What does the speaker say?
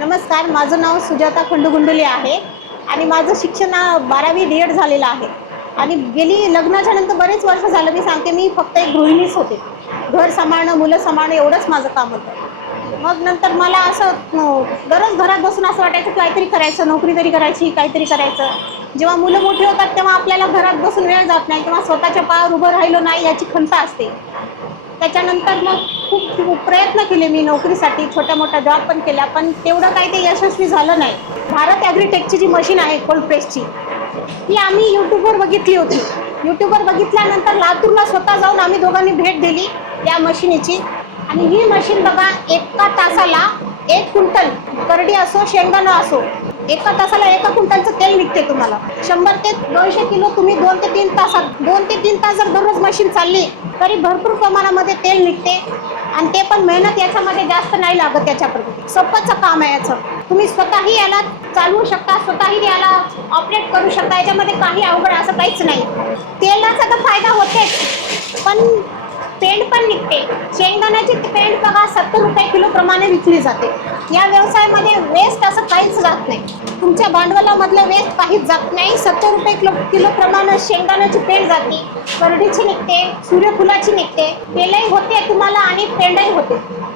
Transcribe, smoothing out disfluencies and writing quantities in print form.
नमस्कार, माझं नाव सुजाता खंडुगुंडुले आहे आणि माझं शिक्षण 12वी B.Ed झालेलं आहे आणि गेली लग्नाच्या नंतर बरेच वर्ष झालं मी सांगते, मी फक्त एक गृहिणीच होते. घर सांभाळणं, मुलं सांभाळणं एवढंच माझं काम होतं. मग नंतर मला असं दररोज घरात बसून असं वाटायचं काहीतरी करायचं, नोकरी तरी करायची, काहीतरी करायचं. जेव्हा मुलं मोठी होतात तेव्हा आपल्याला घरात बसून वेळ जात नाही किंवा स्वतःच्या पायावर उभं राहिलो नाही याची खंत असते. त्याच्यानंतर मग खूप प्रयत्न केले मी नोकरीसाठी, छोट्या मोठ्या जॉब पण केल्या, पण तेवढं काही ते यशस्वी झालं नाही. भारत ॲग्रीटेकची जी मशीन आहे कोल्ड प्रेसची, ती आम्ही यूट्यूबवर बघितली होती. यूट्यूबवर बघितल्यानंतर लातूरला स्वतः जाऊन आम्ही दोघांनी भेट दिली त्या मशीनीची. आणि ही मशीन बघा, एका तासाला 1 क्विंटल करडी असो शेंगदाणा असो, एका तासाला 1 क्विंटलचं तेल निघते तुम्हाला. 100 ते 200 किलो तुम्ही 2 ते 3 तासात 2 ते 3 तास जर दररोज मशीन चालली तरी भरपूर प्रमाणामध्ये तेल निघते. आणि ते पण मेहनत याच्यामध्ये जास्त नाही लागत. त्याच्याप्रती सोपंच काम आहे याचं. तुम्ही स्वतःही याला चालवू शकता, स्वतःही याला ऑपरेट करू शकता. याच्यामध्ये काही अवघड असं काहीच नाही. तेलाचा तर फायदा होतेच, पण पेंड पण निघते. शेंगदाण्याची पेंड बघा 70 रुपये किलो प्रमाणे विकली जाते. या व्यवसायामध्ये वेस्ट असं काहीच जात नाही. तुमच्या भांडवलामधलं वेस्ट काहीच जात नाही. 70 रुपये किलो प्रमाणे शेंगदाण्याची पेंड जाते, करडीची निघते, सूर्यफुलाची निघते, तेलही होते तुम्हाला आणि पेंडही होते.